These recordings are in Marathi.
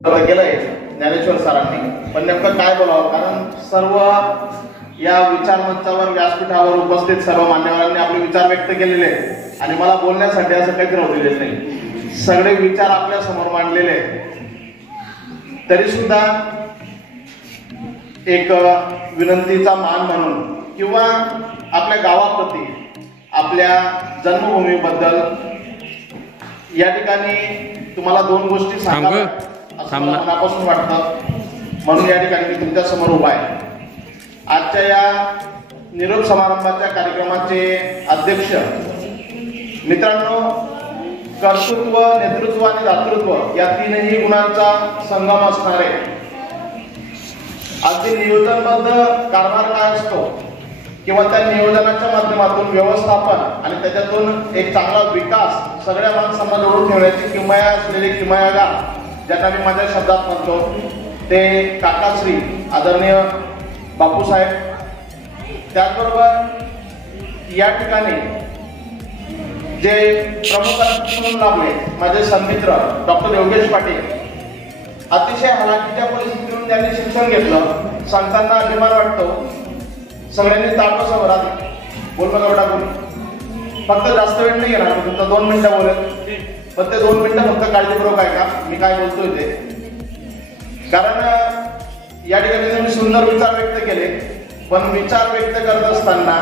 केलंय ज्ञानेश्वर सरांनी, पण नेमकं काय बोलावं, कारण सर्व या विचार मंचावर व्यासपीठावर उपस्थित सर्व मान्यवरांनी आपले विचार व्यक्त केलेले आहेत आणि मला बोलण्यासाठी असं काही राहिलेलं नाही. सगळे विचार आपल्या समोर मांडलेले आहेत. तरी सुद्धा एक विनंतीचा मान म्हणून किंवा आपल्या गावाप्रती, आपल्या जन्मभूमीबद्दल या ठिकाणी तुम्हाला दोन गोष्टी सांगाव्या असं मला मनापासून वाटतं, म्हणून या ठिकाणी मी तुमच्या समोर उभा आहे. आजच्या या निरोप समारंभाच्या कार्यक्रमाचे अध्यक्ष मित्रांनो, कर्तृत्व, नेतृत्व आणि दातृत्व या तीनही गुणांचा संगम असणारे, अगदी नियोजनबद्ध कारभार काय असतो किंवा त्या नियोजनाच्या माध्यमातून व्यवस्थापन आणि त्याच्यातून एक चांगला विकास सगळ्या माणसांना जोडून ठेवण्याची किमया असलेली किमयागार, ज्यांना मी माझ्या शब्दात म्हणतो ते काकाश्री आदरणीय बापूसाहेब. त्याचबरोबर या ठिकाणी जे प्रमुख अतिथी म्हणून लाभले माझे सन्मित्र डॉक्टर योगेश पाटील. अतिशय हलाखीच्या परिस्थितीतून त्यांनी शिक्षण घेतलं. सांगताना अभिमान वाटतो. सगळ्यांनी ताटो राहते बोलणं करू टाकून, फक्त जास्त वेळ नाही घेणार, फक्त 2 मिनिटं बोलेल, पण ते 2 मिनिटं फक्त काळजीपूर्वक ऐका मी काय बोलतोय ते. कारण या ठिकाणी तुम्ही सुंदर विचार व्यक्त केले, पण विचार व्यक्त करत असताना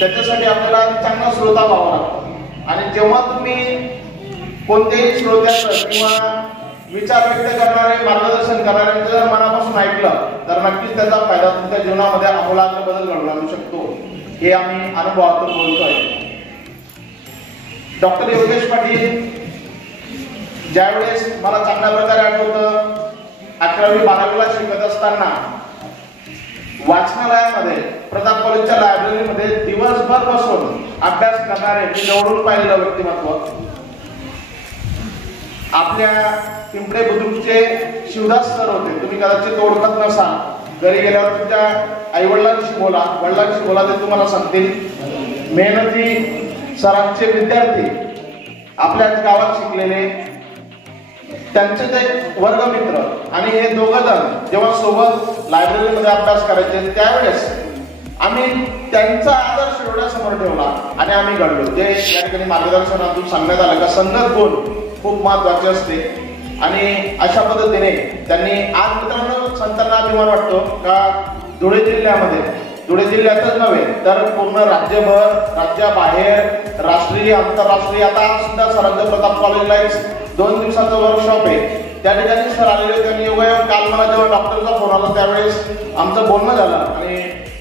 त्याच्यासाठी आपल्याला चांगला श्रोता व्हावा लागतो. आणि जेव्हा तुम्ही कोणत्याही श्रोत्याचं किंवा विचार व्यक्त करणारे, मार्गदर्शन करणाऱ्यांचं जर मनापासून ऐकलं तर नक्कीच त्याचा फायदा तुमच्या जीवनामध्ये आमूलाग्र बदल घडवून आणू शकतो. हे आम्ही अनुभवातून बोलतोय. डॉक्टर योगेश पाटील ज्यावेळेस मला चांगल्या प्रकारे आठवतं, 11वी-12वीला शिकत असताना वाचनालयामध्ये, प्रताप कॉलेजच्या लायब्ररीमध्ये दिवसभर बसून अभ्यास करणारे मी जवळून पाहिलेलं व्यक्तिमत्व. आपल्या पिंपळे बुद्रुकचे शिवदास सर होते. तुम्ही कदाचित ओळखत नसाल, घरी गेल्यावर तुमच्या आईवडिलांशी बोला, वडिलांशी बोला, ते तुम्हाला सांगतील. मेहनती सरांचे विद्यार्थी, आपल्याच गावात शिकलेले, त्यांचे ते वर्गमित्र आणि हे दोघं जण जेव्हा सोबत लायब्ररीमध्ये अभ्यास करायचे त्यावेळेस आम्ही त्यांचा आदर्श डोळ्यासमोर ठेवला आणि आम्ही घडलो. जे या ठिकाणी मार्गदर्शनातून सांगण्यात आलं का संगत गुण खूप महत्वाचे असते. आणि अशा पद्धतीने त्यांनी आज मित्रांनो संतांना अभिमान वाटतो का धुळे जिल्ह्यामध्ये, धुळे जिल्ह्यातच नव्हे तर पूर्ण राज्यभर, राज्याबाहेर, राष्ट्रीय, आंतरराष्ट्रीय, आता सुद्धा सरांच्या प्रताप कॉलेजला 2 दिवसाचं वर्कशॉप आहे, त्या ठिकाणी सर आलेले. त्यांनी योगायोग काल मला जेव्हा डॉक्टरचा फोन आला त्यावेळेस आमचं बोलणं झालं आणि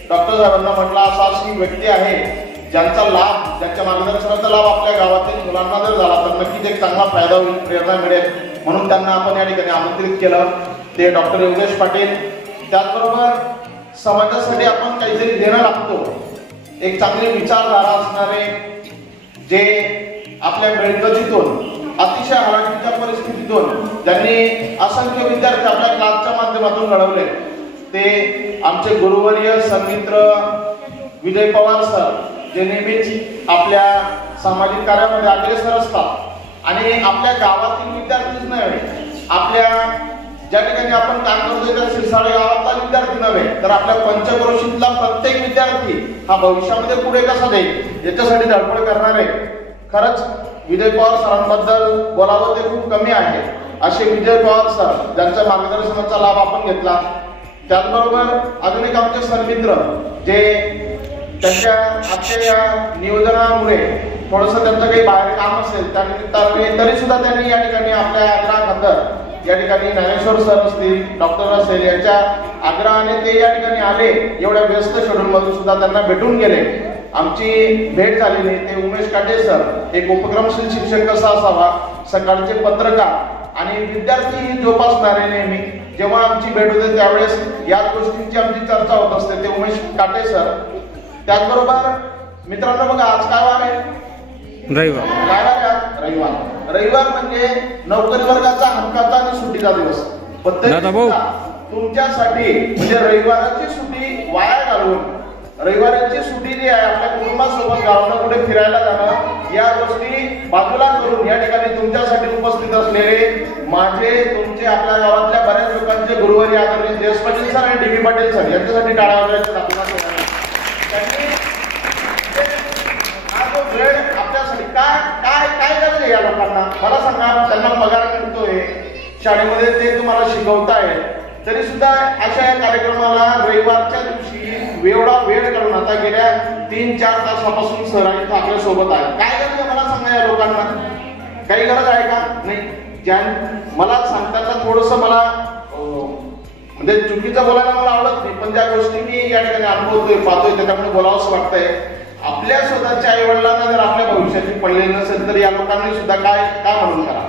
डॉक्टर साहेबांना म्हटलं अशी व्यक्ती आहे ज्यांचा लाभ, ज्यांच्या मार्गदर्शनाचा लाभ आपल्या गावातील मुलांना जर झाला तर नक्कीच एक चांगला फायदा होईल, प्रेरणा मिळेल, म्हणून त्यांना आपण या ठिकाणी आमंत्रित केलं. ते डॉक्टर योगेश पाटील. त्याचबरोबर समाजासाठी आपण काहीतरी देणं लागतो, एक चांगली विचारधारा असणारे, जे आपल्या मिळकतीतून, अतिशय हलाखीच्या परिस्थितीतून ज्यांनी असंख्य विद्यार्थी आपल्या क्लासच्या माध्यमातून घडवले, ते आमचे गुरुवर्य सन्मित्र विजय पवार सर, जे नेहमीच आपल्या सामाजिक कार्यामध्ये अग्रेसर असतात आणि आपल्या गावातील विद्यार्थीच नव्हे, आपल्या ज्या ठिकाणी आपण काम करतोय त्या शिरसाळे गावातला विद्यार्थी नव्हे तर आपल्या पंचक्रोशीतला प्रत्येक विद्यार्थी हा भविष्यामध्ये पुढे कसा जाईल याच्यासाठी धडपड करणारे. खरंच विजय पवार सरांबद्दल बोलावं ते खूप कमी आहे. असे विजय पवार सर ज्यांच्या मार्गदर्शनाचा लाभ आपण घेतला. त्याचबरोबर अजून एक आमचे सन्मित्र जे त्यांच्या आजच्या या नियोजनामुळे थोडंसं त्यांचं काही बाहेर काम असेल त्या निमित्ताने तरी सुद्धा त्यांनी या ठिकाणी आपल्या आग्रहाखातर या ठिकाणी ज्ञानेश्वर सर असतील, डॉक्टर असेल, यांच्या आग्रहाने ते या ठिकाणी आले. एवढ्या व्यस्त शेड्यूल मधून सुद्धा त्यांना भेटून गेले. आमची भेट झालेली. ते उमेश काटे सर, एक उपक्रमशील शिक्षक कसा असावा, सकाळचे पत्रकार आणि विद्यार्थी जोपासणारे नेहमी. जेव्हा आमची भेट होते त्यावेळेस याच गोष्टींची आमची चर्चा होत असते. ते उमेश काटे सर. त्याचबरोबर मित्रांनो बघा आज काय वार आहे? रविवार. काय वार आहे आज? रविवार. रविवार म्हणजे नोकरी वर्गाचा हक्काचा आणि सुट्टीचा दिवस. पण तुमच्यासाठी म्हणजे रविवाराची सुट्टी वाया घालवून रविवारची सुट्टी जी आहे आपल्या कुटुंबासोबत गावाला कुठे फिरायला जाणं या गोष्टी बाजूला करून या ठिकाणी तुमच्यासाठी उपस्थित असलेले माझे तुमचे आपल्या गावातल्या बऱ्याच लोकांचे गुरुवारी आदरणीय जयेश पाटील सर आणि डी बी पाटील सर यांच्यासाठी टाळा वाजवायचा त्यांनी हा जो वेळ आपल्यासाठी काय काय काय गरज आहे या लोकांना मला सांगा. त्यांना पगार मिळतोय, शाळेमध्ये ते तुम्हाला शिकवताय, तरी सुद्धा अशा या कार्यक्रमाला रविवारच्या दिवशी एवढा वेळ काढून आता गेल्या 3-4 तासापासून सर आणि आपल्या सोबत आहे. काय गरज आहे मला सांगा या लोकांना? काही गरज आहे का? नाही. मला सांगताना थोडस मला म्हणजे चुकीचं बोलायला मला आवडत नाही, पण ज्या गोष्टी मी या ठिकाणी अनुभवतोय पाहतोय त्याच्यामुळे बोलावंच वाटतंय. आपल्या स्वतःच्या आई वडिलांना जर आपल्या भविष्याची पडलेली नसेल तर या लोकांनी सुद्धा काय म्हणून करा.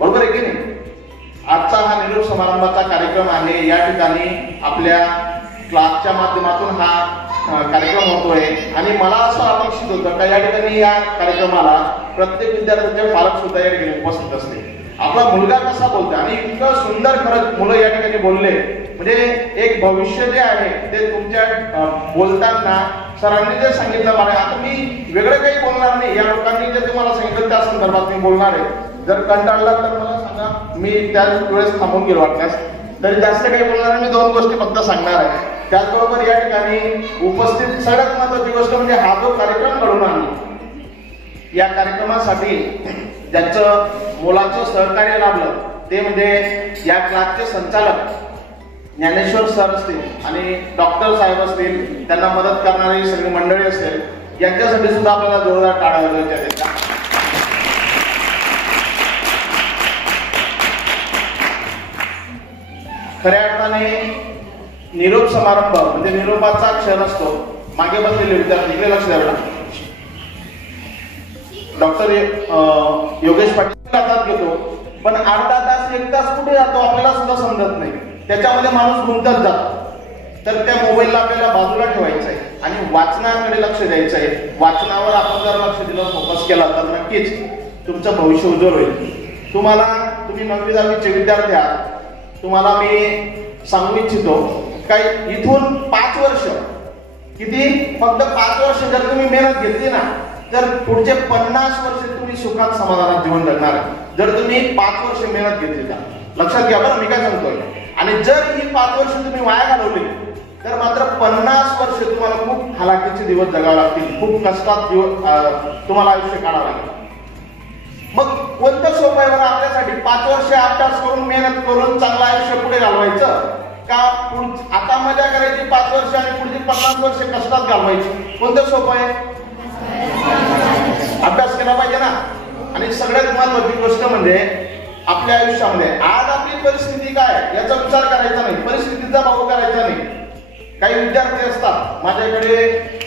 बरोबर आहे की नाही? आजचा हा निरोप समारंभाचा कार्यक्रम आहे. या ठिकाणी आपल्या क्लासच्या माध्यमातून हा कार्यक्रम होतोय आणि मला असं अपेक्षित होतं का या ठिकाणी या कार्यक्रमाला प्रत्येक विद्यार्थ्यांचे पालक सुद्धा या ठिकाणी उपस्थित असते. आपला मुलगा कसा बोलतो आणि इतकं सुंदर खरंच मुलं या ठिकाणी बोलले, म्हणजे एक भविष्य जे आहे ते तुमच्या बोलताना सरांनी जे सांगितलं मला, आता मी वेगळं काही बोलणार नाही. या लोकांनी जे तुम्हाला सांगितलं त्या संदर्भात मी बोलणार आहे. जर कंटाळला तर मला सांगा, मी त्याच वेळेस थांबून गेलो वाटल्यास. तरी जास्त काही बोलणार, मी 2 गोष्टी फक्त सांगणार आहे. त्याचबरोबर या ठिकाणी उपस्थित सगळ्यात महत्वाची गोष्ट म्हणजे हा जो कार्यक्रम घडवून आणला, या कार्यक्रमासाठी ज्यांचं मोलाचं सहकार्य लाभलं ते म्हणजे या क्लासचे संचालक ज्ञानेश्वर सर असतील आणि डॉक्टर साहेब असतील, त्यांना मदत करणारी सगळी मंडळी असेल, यांच्यासाठी सुद्धा आपल्याला जोरदार टाळ्या वाजवायच्या आहेत. खऱ्या अर्थाने निरोप समारंभ म्हणजे निरोपाचा क्षण असतो. मागे बसलेले विद्यार्थी इकडे लक्ष द्यावं. डॉक्टर योगेश पाटील हातात घेतो, पण अर्धा तास 1 तास कुठे जातो आपल्याला सुद्धा समजत नाही. त्याच्यामध्ये माणूस गुंतत जातो. तर त्या मोबाईलला आपल्याला बाजूला ठेवायचं आहे आणि वाचनाकडे लक्ष द्यायचं आहे. वाचनावर आपण जर लक्ष दिलं, फोकस केला तर नक्कीच तुमचं भविष्य उज्ज्वल होईल. तुम्ही 9वी-10वीचे विद्यार्थी आहात. तुम्हाला मी सांगू इच्छितो काय, इथून 5 वर्ष किती, फक्त 5 वर्ष जर तुम्ही मेहनत घेतली ना तर पुढचे 50 वर्ष तुम्ही सुखात समाधानात जीवन जगणार आहे. जर तुम्ही 5 वर्ष मेहनत घेतली का, लक्षात घ्या बरं मी काय सांगतोय. आणि जर ही 5 वर्ष तुम्ही वाया घालवली तर मात्र 50 वर्ष तुम्हाला खूप हालाकीचे दिवस जगावे लागतील, खूप कष्टात तुम्हाला आयुष्य काढावं लागेल. मग कोणतं सोपं आहे बरं आपल्यासाठी? 5 वर्ष अभ्यास करून मेहनत करून चांगलं आयुष्य पुढे घालवायचं का आता मजा करायची 5 वर्ष आणि पुढची 50 वर्ष कष्टात घालवायची? कोणतं सोपं आहे? अभ्यास केला पाहिजे ना. आणि सगळ्यात महत्त्वाची गोष्ट म्हणजे आपल्या आयुष्यामध्ये आज आपली परिस्थिती काय याचा विचार करायचा नाही, परिस्थितीचा भाव करायचा नाही. काही विद्यार्थी असतात, माझ्याकडे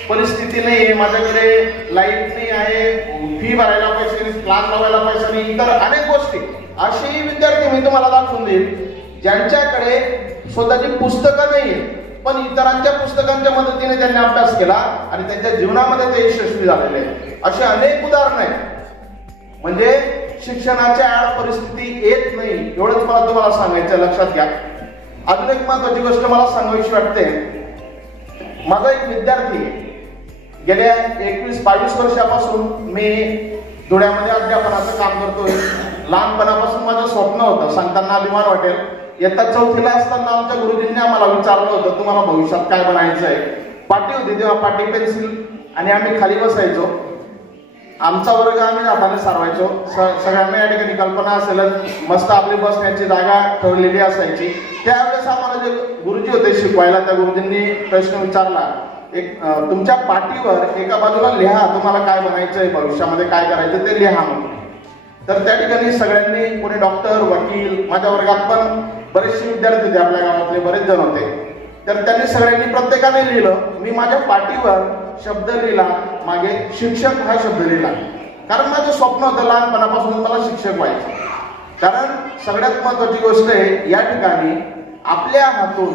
परिस्थिती नाही आहे, माझ्याकडे लाईट नाही आहे, फी भरायला पैसे नाही, क्लास लावायला पैसे नाही, इतर अनेक गोष्टी. असेही विद्यार्थी मी तुम्हाला दाखवून देईल ज्यांच्याकडे स्वतःची पुस्तकं नाही आहे, पण इतरांच्या पुस्तकांच्या मदतीने त्यांनी अभ्यास केला आणि त्यांच्या जीवनामध्ये ते यशस्वी झालेले आहेत. असे अनेक उदाहरण आहेत. म्हणजे शिक्षणाच्या आड परिस्थिती येत नाही, एवढंच मला तुम्हाला सांगायचं, लक्षात घ्या. अजून एक महत्वाची गोष्ट मला सांगावीशी वाटते. माझा एक विद्यार्थी गेल्या 21-22 वर्षापासून मी धुळ्यामध्ये अध्यापनाचं काम करतोय. लहानपणापासून माझं स्वप्न होतं, सांगताना अभिमान वाटेल. इयत्ता 4थीला असताना आमच्या गुरुजींनी आम्हाला विचारलं होतं तुम्हाला भविष्यात काय बनायचं आहे. पाटी होती तेव्हा, पाटी पेन्सिल, आणि आम्ही खाली बसायचो. आमचा वर्ग आम्ही हाताने सारवायचो. सगळ्यांना या ठिकाणी कल्पना असेलच, मस्त आपली बसण्याची जागा ठरलेली असायची. त्यावेळेस आम्हाला जे गुरुजी होते शिकवायला, त्या गुरुजींनी प्रश्न विचारला, एक तुमच्या पाटीवर एका बाजूला लिहा तुम्हाला काय बनायचंय, भविष्यामध्ये काय करायचं ते लिहा म्हणून. तर त्या ठिकाणी सगळ्यांनी, कोणी डॉक्टर, वकील, माझ्या वर्गात पण बरेचसे विद्यार्थी होते, आपल्या गावातले बरेच जण होते. तर त्यांनी सगळ्यांनी प्रत्येकाने लिहिलं. मी माझ्या पाटीवर शब्द लिहिला, मागे शिक्षक हा शब्द लिहिला. कारण माझं स्वप्न होतं लहानपणापासून मला शिक्षक व्हायचं. कारण सगळ्यात महत्वाची गोष्ट आहे, या ठिकाणी आपल्या हातून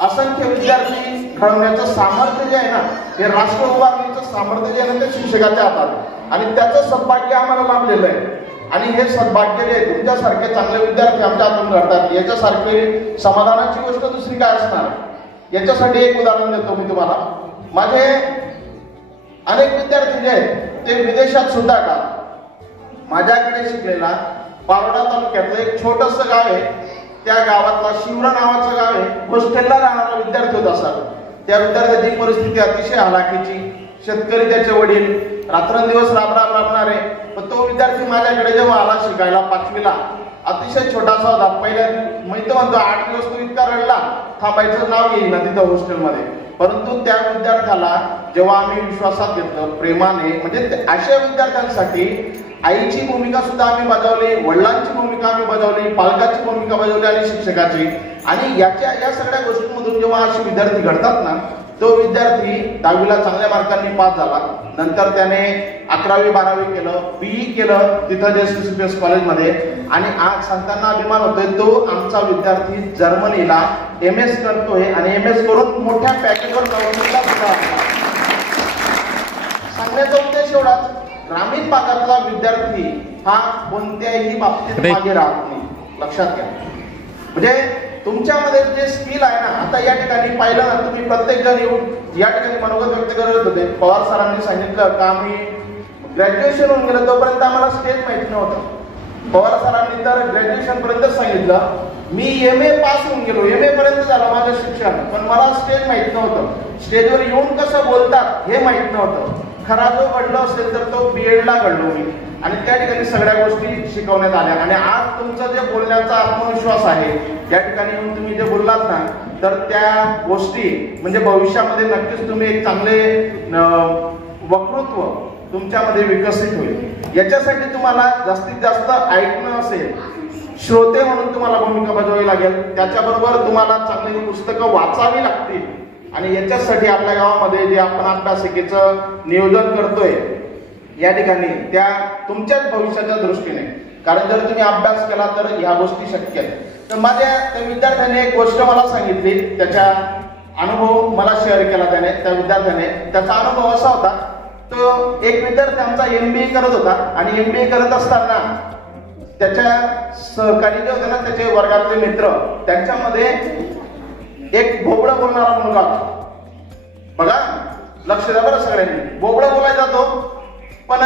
असंख्य विद्यार्थी घडवण्याचं सामर्थ्य जे आहे ना, हे राष्ट्र उभारणीचं सामर्थ्य जे आहे ना, ते शिक्षकाच्या हातात, आणि त्याचं सद्भाग्य आम्हाला लाभलेलं आहे. आणि हे सद्भाग्य जे तुमच्यासारखे चांगले विद्यार्थी आमच्या हातून घडतात, याच्यासारखी समाधानाची गोष्ट दुसरी काय असणार. याच्यासाठी एक उदाहरण देतो मी तुम्हाला. माझे अनेक विद्यार्थी जे आहेत ते विदेशात सुद्धा का माझ्याकडे शिकलेला पारोडा तालुक्यातलं एक छोटस गाव आहे, त्या गावातला शिवरा नावाचं गाव आहे, हॉस्टेलला राहणारा विद्यार्थी होता सर. त्या विद्यार्थ्याची परिस्थिती अतिशय हलाखीची, शेतकरी त्याचे वडील रात्रंदिवस राबणारे. पण तो विद्यार्थी माझ्याकडे जेव्हा आला शिकायला 5वीला, अतिशय छोटासा होता. पहिल्या माहिती म्हणतो 8 दिवस तो इतका रडला, थांबायचं नाव येईल ना तिथं हॉस्टेलमध्ये. परंतु त्या विद्यार्थ्याला जेव्हा आम्ही विश्वासात घेतलं प्रेमाने, म्हणजे अशा विद्यार्थ्यांसाठी आईची भूमिका सुद्धा आम्ही बजावली, वडिलांची भूमिका आम्ही बजावली, पालकाची भूमिका बजावली आणि शिक्षकाची. आणि या सगळ्या गोष्टींमधून जेव्हा असे विद्यार्थी घडतात ना, तो विद्यार्थी 10वीला चांगल्या मार्कांनी पास झाला. नंतर त्याने 11वी 12वी केलं, बीई केलं तिथं JCCPS कॉलेजमध्ये. आणि आज सांगताना अभिमान होतोय, तो आमचा विद्यार्थी जर्मनीला MS करतोय आणि MS करून मोठ्या पॅकेजवर नोकरीला सुद्धा. सांगण्याचा उद्देश एवढाच, ग्रामीण भागातला विद्यार्थी हा कोणत्याही बाबतीत मागे राहत नाही, लक्षात घ्या. म्हणजे तुमच्यामध्ये जे स्किल आहे ना, आता या ठिकाणी पाहिलं ना तुम्ही, प्रत्येक जण येऊन या ठिकाणी मनोगत व्यक्त करत होते. पवार सरांनी सांगितलं का आम्ही ग्रॅज्युएशन होऊन गेलो तोपर्यंत आम्हाला स्टेज माहिती नव्हतं. पवार सरांनी तर ग्रॅज्युएशन पर्यंत सांगितलं, मी MA पास होऊन गेलो, MA पर्यंत झालं माझं शिक्षण, पण मला स्टेज माहित नव्हतं, स्टेजवर येऊन कसं बोलतात हे माहित नव्हतं. खरा जो घडलो असेल तर तो BEdला घडलो मी, आणि त्या ठिकाणी सगळ्या गोष्टी शिकवण्यात आल्या. आणि आज तुमचं जे बोलण्याचा आत्मविश्वास आहे, त्या ठिकाणी येऊन तुम्ही जे बोललात ना, तर त्या गोष्टी म्हणजे भविष्यामध्ये नक्कीच तुम्ही एक चांगले वक्तृत्व तुमच्यामध्ये विकसित होईल. याच्यासाठी तुम्हाला जास्तीत जास्त ऐकणं असेल, श्रोते म्हणून तुम्हाला भूमिका बजावावी लागेल. त्याच्याबरोबर तुम्हाला चांगली पुस्तकं वाचावी लागतील. आणि याच्यासाठी आपल्या गावामध्ये जे आपण अभ्यासिकेचं नियोजन करतोय या ठिकाणी, त्या तुमच्याच भविष्याच्या दृष्टीने, कारण जर तुम्ही अभ्यास केला तर ह्या गोष्टी शक्य आहेत. तर माझ्या त्या विद्यार्थ्याने एक गोष्ट मला सांगितली, त्याच्या अनुभव मला शेअर केला त्याने, त्या विद्यार्थ्याने. त्याचा अनुभव असा होता, तो एक विद्यार्थी आमचा MBA करत होता आणि MBA करत असताना त्याच्या सहकारी जे होते ना, त्याचे वर्गातले मित्र, त्यांच्यामध्ये एक बोबडा बोलणारा मुलगा होता. बघा, लक्ष द्या बरं सगळ्यांनी, बोबडा बोलायचा तो. पण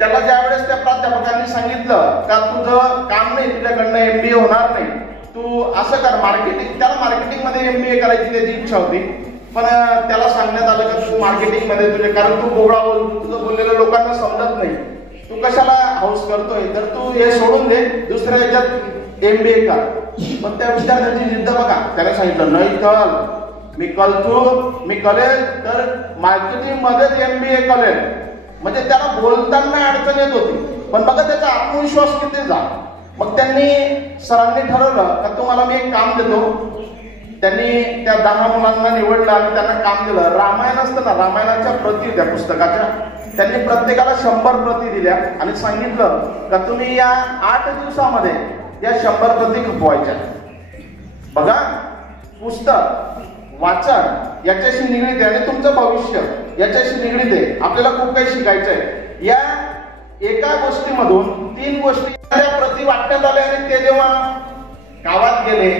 त्याला ज्या वेळेस त्या प्राध्यापकांनी सांगितलं का तुझं काम नाही, तुझ्याकडनं MBA होणार नाही, तू असं कर मार्केटिंग, त्याला मार्केटिंग मध्ये MBA करायची त्याची इच्छा होती. पण त्याला सांगण्यात आलं का तू मार्केटिंग मध्ये तुझे, कारण तू बोबडा बोल, तुझं बोललेलं लोकांना समजत नाही, तू कशाला हाऊस करतोय, तर तू हे सोडून दे, दुसऱ्या ह्याच्यात MBA कर. पण त्या विद्यार्थ्याची जिद्द बघा, त्याने सांगितलं नाही चल, मी करेल तर मार्केटिंग मध्येच MBA करेल. म्हणजे त्याला बोलताना अडचण येत होती, पण बघा त्याचा आत्मविश्वास किती झाला. मग सरांनी ठरवलं का तुम्हाला मी एक काम देतो. त्यांनी त्या 10 मुलांना निवडलं आणि त्यांना काम दिलं. रामायण असतं ना, रामायणाच्या प्रती त्या पुस्तकाच्या, त्यांनी प्रत्येकाला 100 प्रती दिल्या आणि सांगितलं का तुम्ही या 8 दिवसामध्ये या 100 प्रती खपवायच्या. बघा, पुस्तक वाचन याच्याशी निगडीत आहे आणि तुमचं भविष्य याच्याशी निगडीत आहे. आपल्याला खूप काही शिकायचं आहे. या एका गोष्टीमधून 3 गोष्टी प्रती वाटण्यात आल्या आणि ते जेव्हा गावात गेले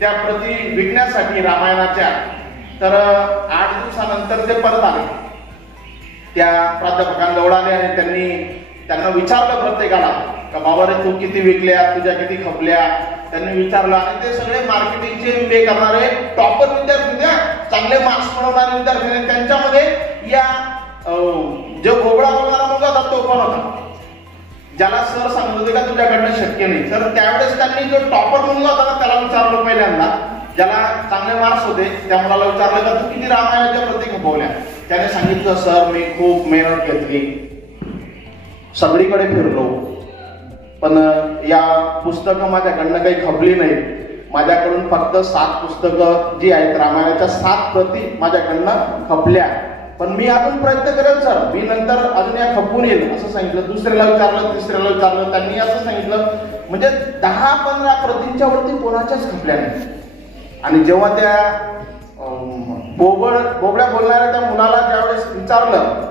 त्या प्रती विकण्यासाठी रामायणाच्या, तर 8 दिवसानंतर ते परत आले. त्या प्राध्यापकांजवळ आले आणि त्यांना विचारलं प्रत्येकाला का बाबा रे तू किती विकल्या, तुझ्या किती खपल्या, त्यांनी विचारलं. आणि ते सगळे मार्केटिंगचे MBA करणारे टॉपर विद्यार्थी, त्या चांगले मार्क्स मिळवणारे विद्यार्थी, त्यांच्यामध्ये या जो बोबडा बोलणारा मुलगा होता तो पण होता, ज्याला सर सांगत होते का तुझ्याकडनं शक्य नाही. तर त्यावेळेस त्यांनी जो टॉपर मुलगा होता ना त्याला विचारलं पहिल्यांदा, ज्याला चांगले मार्क्स होते त्या मुलाला विचारलं का तू किती रामायणाच्या प्रती खपवल्या. त्याने सांगितलं सर मी खूप मेहनत घेतली, सगळीकडे फिरलो, पण या पुस्तकं माझ्याकडनं काही खपली नाहीत. माझ्याकडून फक्त 7 पुस्तकं जी आहेत रामायणाच्या 7 प्रती माझ्याकडनं खपल्या, पण मी अजून प्रयत्न करेल सर, मी नंतर अजून या खपून येईल असं सांगितलं. दुसऱ्याला विचारलं, तिसऱ्याला विचारलं, त्यांनी असं सांगितलं. म्हणजे 10-15 प्रतींच्या वरती कोणाच्याच खपल्या नाही. आणि जेव्हा त्या बोबड्या बोलणाऱ्या त्या मुलाला ज्यावेळेस विचारलं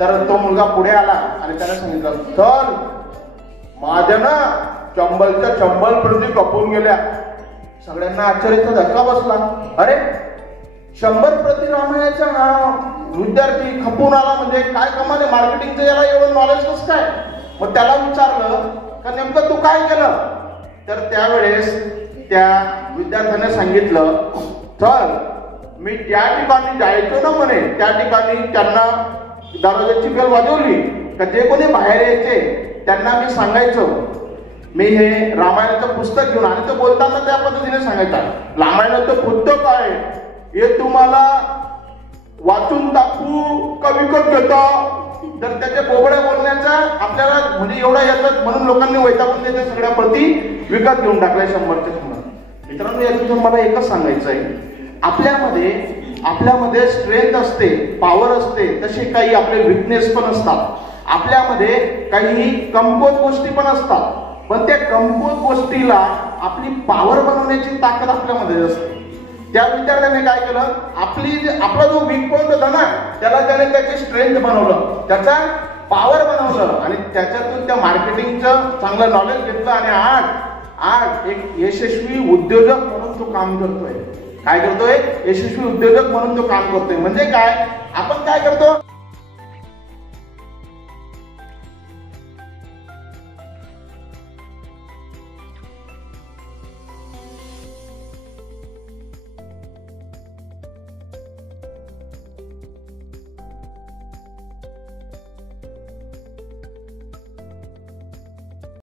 तर तो मुलगा पुढे आला आणि त्याने सांगितलं चल माझ्या ना 100च्या 100 प्रती खपून गेल्या. सगळ्यांना आश्चर्याचा धक्का बसला. अरे 100 प्रतिरामायणाचा विद्यार्थी खपून आला म्हणजे काय कमाल आहे, मार्केटिंगचं याला एवढं नॉलेज कसं काय? मग त्याला विचारलं का नेमकं तू काय केलं? तर त्यावेळेस त्या विद्यार्थ्याने सांगितलं, सर मी ज्या ठिकाणी जायचो ना म्हणे त्या ठिकाणी त्यांना दरवाजाची बेल वाजवली का जे कोणी बाहेर यायचे त्यांना मी सांगायचो मी हे रामायणाचं पुस्तक घेऊन, आणि तो बोलताना त्या पद्धतीने सांगायचं, रामायणाचं पुस्तक आहे हे तुम्हाला वाचून टाकू का विकत घेता? तर त्याच्या बोबड्या बोलण्याचा आपल्याला म्हणजे एवढा येतात म्हणून लोकांनी वैतागून त्याच्या सगळ्या प्रती विकत घेऊन टाकल्या 100च्या किंमत. मित्रांनो, यातून मला एकच सांगायचं आहे, आपल्यामध्ये स्ट्रेंथ असते, पॉवर असते, तसे काही आपले विकनेस पण असतात. आपल्यामध्ये काही कमकुवत गोष्टी पण असतात, पण त्या कमकुवत गोष्टीला आपली पॉवर बनवण्याची ताकद आपल्यामध्ये असते. त्या विद्यार्थ्याने काय केलं, आपला जो वीक पॉइंट होता ना त्याला त्याने त्याची स्ट्रेंथ बनवलं, त्याचा पॉवर बनवलं, आणि त्याच्यातून त्या मार्केटिंगचं चांगलं नॉलेज घेतलं, आणि आज एक यशस्वी उद्योजक म्हणून तो काम करतोय. काय करतोय? यशस्वी उद्योजक म्हणून तो काम करतोय. म्हणजे काय, आपण काय करतो,